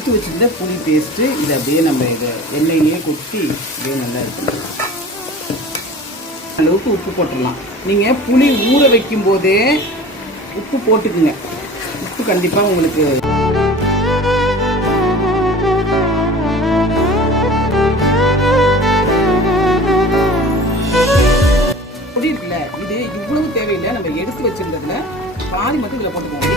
எடுத்து வச்சுருந்த புளி பேஸ்ட்டு இதை அப்படியே நம்ம இதை எண்ணெயிலேயே கொட்டி அப்படியே நல்லா இருக்கும் அளவுக்கு உப்பு போட்டுடலாம். நீங்கள் புளி ஊற வைக்கும் போதே உப்பு போட்டுக்குங்க. உப்பு கண்டிப்பாக உங்களுக்கு பொடி இருக்குல்ல, இது இவ்வளவு தேவையில்லை. நம்ம எடுத்து வச்சிருந்ததுல பாதி மட்டும் இதில் போட்டுக்கோங்க.